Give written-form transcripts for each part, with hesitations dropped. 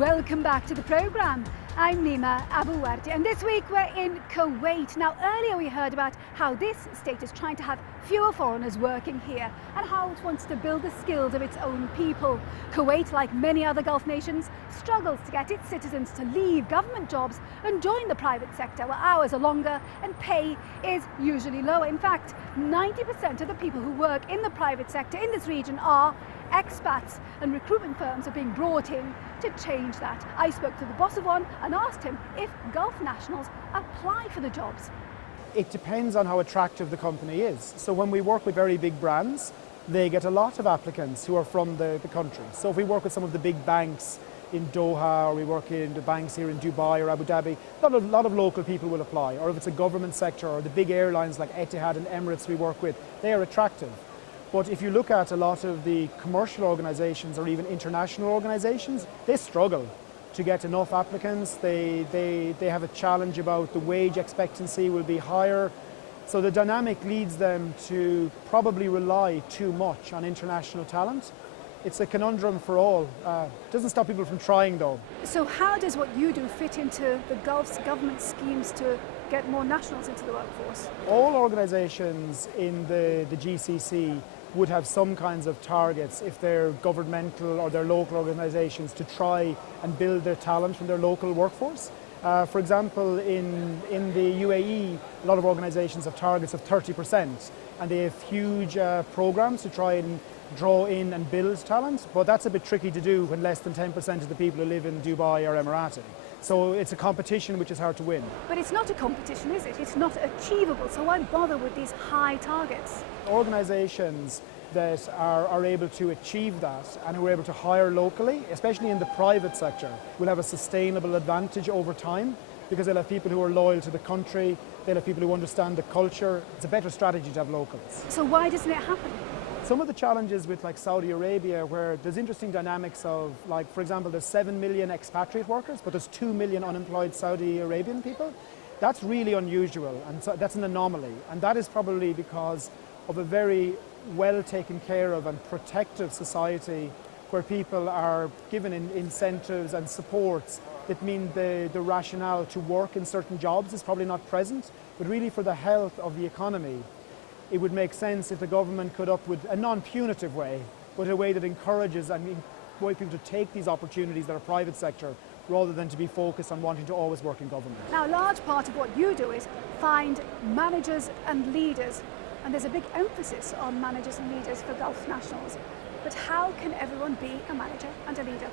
Welcome back to the programme. I'm Nima Abouwardi, and this week we're in Kuwait. Now, earlier we heard about how this state is trying to have fewer foreigners working here and how it wants to build the skills of its own people. Kuwait, like many other Gulf nations, struggles to get its citizens to leave government jobs and join the private sector, where hours are longer and pay is usually lower. In fact, 90% of the people who work in the private sector in this region are expats, and recruitment firms are being brought in to change that. I spoke to the boss of one and asked him if Gulf nationals apply for the jobs. It depends on how attractive the company is. So when we work with very big brands, they get a lot of applicants who are from the country. So if we work with some of the big banks in Doha, or we work in the banks here in Dubai or Abu Dhabi, a lot of local people will apply. Or if it's a government sector or the big airlines like Etihad and Emirates we work with, they are attractive. But if you look at a lot of the commercial organisations or even international organisations, they struggle to get enough applicants. They have a challenge about the wage expectancy will be higher. So the dynamic leads them to probably rely too much on international talent. It's a conundrum for all. Doesn't stop people from trying though. So how does what you do fit into the Gulf's government schemes to get more nationals into the workforce? All organisations in the GCC would have some kinds of targets if they're governmental or they're local organisations to try and build their talent from their local workforce. For example, in the UAE, a lot of organisations have targets of 30%, and they have huge programmes to try and draw in and build talent, but that's a bit tricky to do when less than 10% of the people who live in Dubai are Emirati. So it's a competition which is hard to win. But it's not a competition, is it? It's not achievable, so why bother with these high targets? Organisations that are able to achieve that and who are able to hire locally, especially in the private sector, will have a sustainable advantage over time because they'll have people who are loyal to the country, they'll have people who understand the culture. It's a better strategy to have locals. So why doesn't it happen? Some of the challenges with like Saudi Arabia, where there's interesting dynamics of, like, for example, there's 7 million expatriate workers, but there's 2 million unemployed Saudi Arabian people. That's really unusual, and so that's an anomaly. And that is probably because of a very well taken care of and protective society where people are given incentives and supports that mean the rationale to work in certain jobs is probably not present, but really for the health of the economy, it would make sense if the government could up with a non-punitive way, but a way that encourages and encourages people to take these opportunities that are private sector rather than to be focused on wanting to always work in government. Now, a large part of what you do is find managers and leaders, and there's a big emphasis on managers and leaders for Gulf nationals. But how can everyone be a manager and a leader?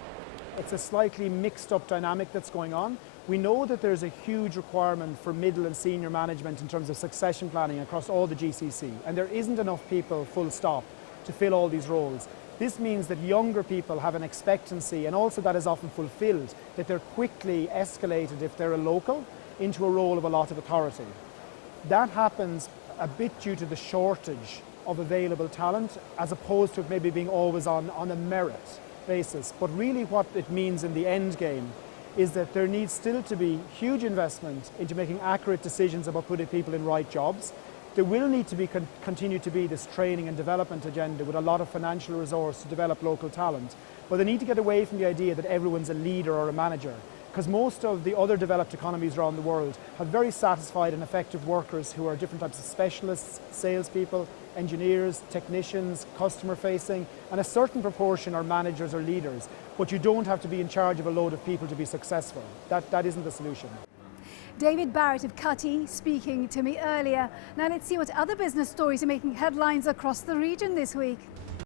It's a slightly mixed up dynamic that's going on. We know that there's a huge requirement for middle and senior management in terms of succession planning across all the GCC, and there isn't enough people, full stop, to fill all these roles. This means that younger people have an expectancy, and also that is often fulfilled, that they're quickly escalated if they're a local into a role of a lot of authority. That happens a bit due to the shortage of available talent, as opposed to it maybe being always on a merit basis. But really what it means in the end game is that there needs still to be huge investment into making accurate decisions about putting people in right jobs. There will need to be continue to be this training and development agenda with a lot of financial resource to develop local talent. But they need to get away from the idea that everyone's a leader or a manager, because most of the other developed economies around the world have very satisfied and effective workers who are different types of specialists, salespeople, engineers, technicians, customer facing, and a certain proportion are managers or leaders. But you don't have to be in charge of a load of people to be successful. That isn't the solution. David Barrett of Cutty speaking to me earlier. Now let's see what other business stories are making headlines across the region this week.